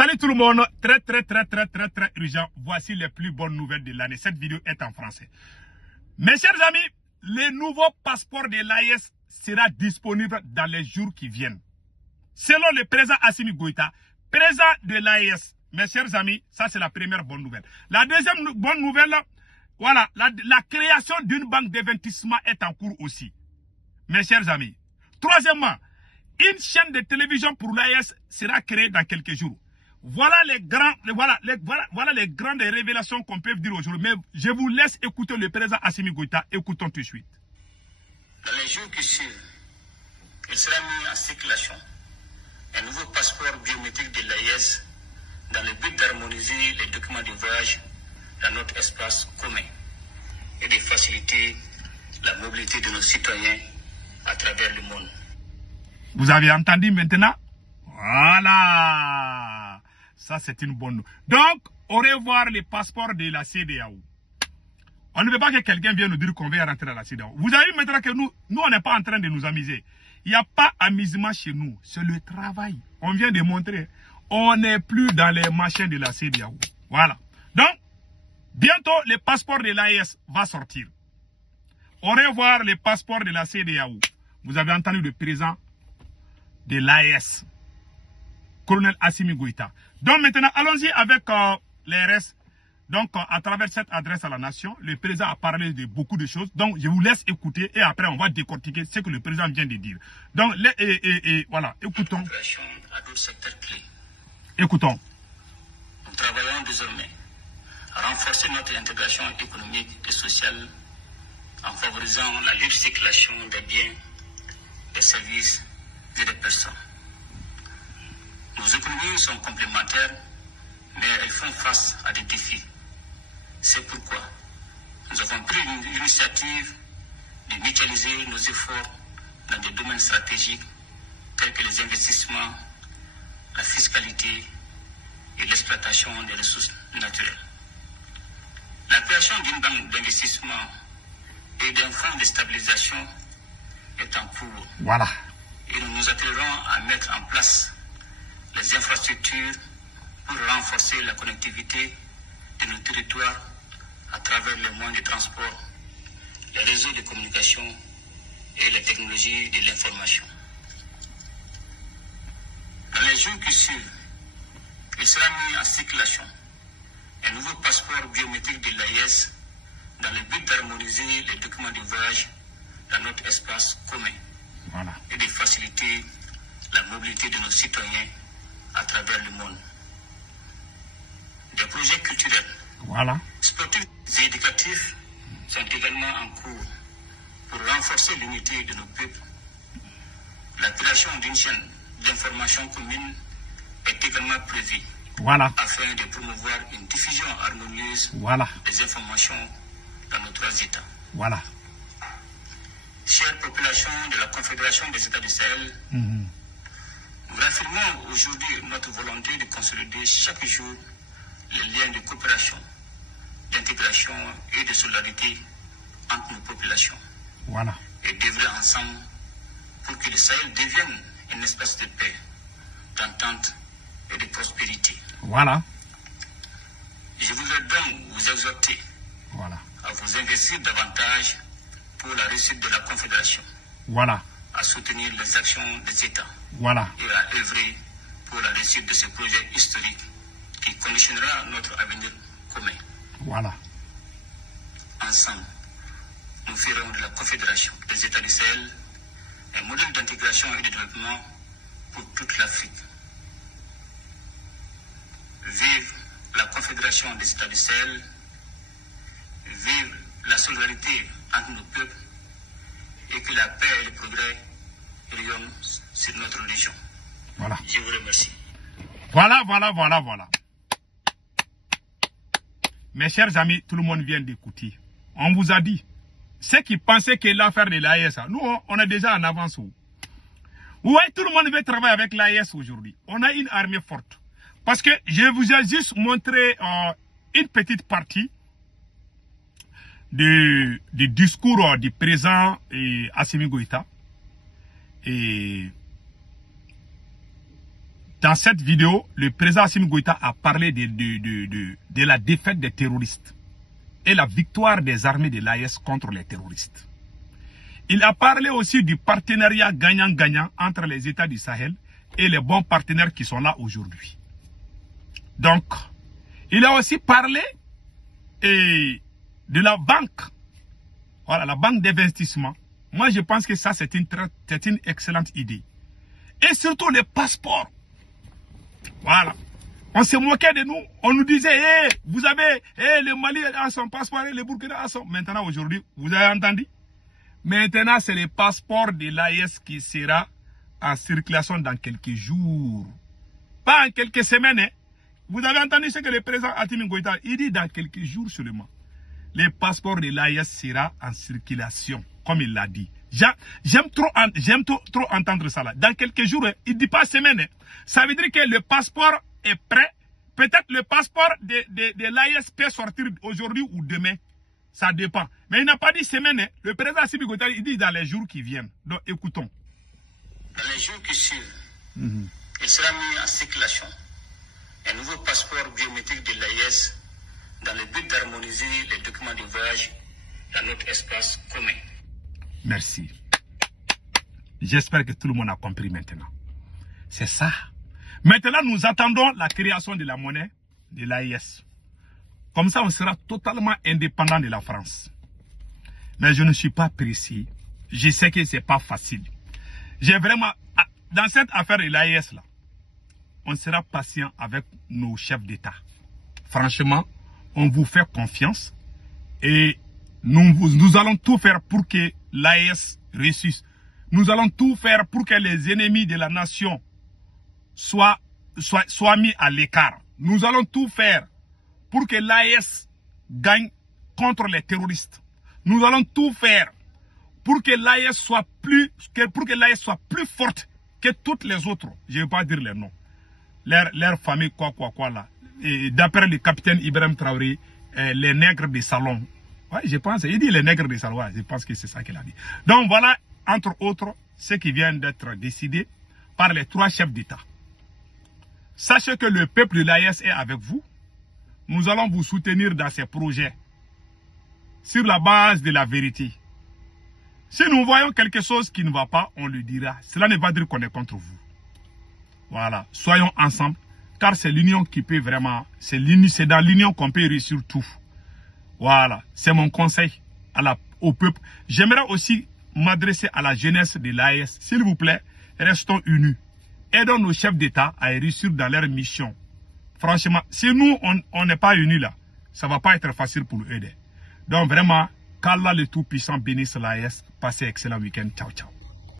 Salut tout le monde, très urgent. Voici les plus bonnes nouvelles de l'année. Cette vidéo est en français. Mes chers amis, le nouveau passeport de l'AES sera disponible dans les jours qui viennent. Selon le président Assimi Goïta, président de l'AES, mes chers amis, ça c'est la première bonne nouvelle. La deuxième bonne nouvelle, voilà, la création d'une banque d'investissement est en cours aussi. Mes chers amis. Troisièmement, une chaîne de télévision pour l'AES sera créée dans quelques jours. Voilà les grandes révélations qu'on peut dire aujourd'hui. Mais je vous laisse écouter le président Assimi Goïta. Écoutons tout de suite. Dans les jours qui suivent, il sera mis en circulation un nouveau passeport biométrique de l'AES dans le but d'harmoniser les documents de voyage dans notre espace commun et de faciliter la mobilité de nos citoyens à travers le monde. Vous avez entendu maintenant? Voilà. Ça, c'est une bonne nouvelle. Donc, au revoir les passeports de la CEDEAO. On ne veut pas que quelqu'un vienne nous dire qu'on va rentrer à la CEDEAO. Vous avez vu maintenant que nous on n'est pas en train de nous amuser. Il n'y a pas amusement chez nous. C'est le travail. On vient de montrer. On n'est plus dans les machins de la CEDEAO. Voilà. Donc, bientôt, le passeport de l'AES va sortir. Au revoir les passeports de la CEDEAO. Vous avez entendu le président de l'AES, colonel Assimi Goïta. Donc maintenant, allons-y avec les restes. Donc, à travers cette adresse à la nation, le président a parlé de beaucoup de choses. Donc, je vous laisse écouter et après, on va décortiquer ce que le président vient de dire. Donc, voilà, écoutons. À d'autres secteurs clés. Écoutons. Nous travaillons désormais à renforcer notre intégration économique et sociale en favorisant la libre circulation des biens, des services et des personnes. Nos économies sont complémentaires, mais elles font face à des défis. C'est pourquoi nous avons pris l'initiative de mutualiser nos efforts dans des domaines stratégiques tels que les investissements, la fiscalité et l'exploitation des ressources naturelles. La création d'une banque d'investissement et d'un fonds de stabilisation est en cours. Voilà. Et nous nous attellerons à mettre en place les infrastructures pour renforcer la connectivité de nos territoires à travers les moyens de transport, les réseaux de communication et les technologies de l'information. Dans les jours qui suivent, il sera mis en circulation un nouveau passeport biométrique de l'AES dans le but d'harmoniser les documents de voyage dans notre espace commun. Voilà. Et de faciliter la mobilité de nos citoyens à travers le monde. Des projets culturels, voilà, sportifs et éducatifs sont également en cours pour renforcer l'unité de nos peuples. La création d'une chaîne d'information commune est également prévue, voilà, afin de promouvoir une diffusion harmonieuse, voilà, des informations dans nos trois États. Voilà. Chère population de la Confédération des États du Sahel, nous réaffirmons aujourd'hui notre volonté de consolider chaque jour les liens de coopération, d'intégration et de solidarité entre nos populations. Voilà. Et d'œuvrer ensemble pour que le Sahel devienne un espace de paix, d'entente et de prospérité. Voilà. Je voudrais donc vous exhorter, voilà, à vous investir davantage pour la réussite de la Confédération. Voilà. À soutenir les actions des États. Voilà. Et à œuvrer pour la réussite de ce projet historique qui conditionnera notre avenir commun. Voilà. Ensemble, nous ferons de la Confédération des États du Sahel un modèle d'intégration et de développement pour toute l'Afrique. Vive la Confédération des États du Sahel, vive la solidarité entre nos peuples et que la paix et le progrès rayonnent sur notre religion. Voilà. Je vous remercie. Voilà. Mes chers amis, tout le monde vient d'écouter. On vous a dit. Ceux qui pensaient que l'affaire de l'AES, nous, on est déjà en avance. Oui, tout le monde veut travailler avec l'AES aujourd'hui. On a une armée forte. Parce que je vous ai juste montré une petite partie du discours du président Assimi Goïta. Et Dans cette vidéo, le président Assimi Goïta a parlé de la défaite des terroristes et la victoire des armées de l'AES contre les terroristes. Il a parlé aussi du partenariat gagnant-gagnant entre les États du Sahel et les bons partenaires qui sont là aujourd'hui. Donc, il a aussi parlé de la banque. Voilà, la banque d'investissement. Moi, je pense que ça, c'est une excellente idée. Et surtout les passeports. Voilà. On se moquait de nous. On nous disait, vous avez, le Mali a son passeport et le Burkina a son. Maintenant, aujourd'hui, vous avez entendu? Maintenant, c'est le passeport de l'AES qui sera en circulation dans quelques jours. Pas en quelques semaines. Hein. Vous avez entendu ce que le président Assimi Goïta, il dit dans quelques jours seulement. Le passeport de l'AES sera en circulation, comme il l'a dit. J'aime trop entendre ça là. Dans quelques jours, il ne dit pas semaine. Ça veut dire que le passeport est prêt. Peut-être le passeport de l'AES peut sortir aujourd'hui ou demain. Ça dépend. Mais il n'a pas dit semaine. Le président Assimi Goïta, il dit dans les jours qui viennent. Donc écoutons. Dans les jours qui suivent, il sera mis en circulation un nouveau passeport biométrique de l'AES dans le but d'harmoniser les documents de voyage dans notre espace commun. Merci. J'espère que tout le monde a compris maintenant. C'est ça. Maintenant, nous attendons la création de la monnaie de l'AES. Comme ça, on sera totalement indépendant de la France. Mais je ne suis pas pressé. Je sais que ce n'est pas facile. J'ai vraiment... Dans cette affaire de l'AES, là, on sera patient avec nos chefs d'État. Franchement, on vous fait confiance et nous allons tout faire pour que l'AES réussisse. Nous allons tout faire pour que les ennemis de la nation soient mis à l'écart. Nous allons tout faire pour que l'AES gagne contre les terroristes. Nous allons tout faire pour que l'AES soit plus forte que toutes les autres. Je ne vais pas dire les noms. Leur famille, quoi là. D'après le capitaine Ibrahim Traoré, les nègres des salons. Ouais, je pense, il dit les nègres des salons. Ouais, je pense que c'est ça qu'il a dit. Donc voilà, entre autres, ce qui vient d'être décidé par les 3 chefs d'État. Sachez que le peuple de l'AES est avec vous. Nous allons vous soutenir dans ces projets sur la base de la vérité. Si nous voyons quelque chose qui ne va pas, on le dira. Cela ne veut pas dire qu'on est contre vous. Voilà, soyons ensemble, car c'est l'union qui peut vraiment, c'est dans l'union qu'on peut réussir tout. Voilà, c'est mon conseil au peuple. J'aimerais aussi m'adresser à la jeunesse de l'AES. S'il vous plaît, restons unis. Aidons nos chefs d'État à réussir dans leur mission. Franchement, si nous, on n'est pas unis là, ça ne va pas être facile pour nous aider. Donc vraiment, qu'Allah le Tout-Puissant bénisse l'AES. Passez un excellent week-end. Ciao, ciao.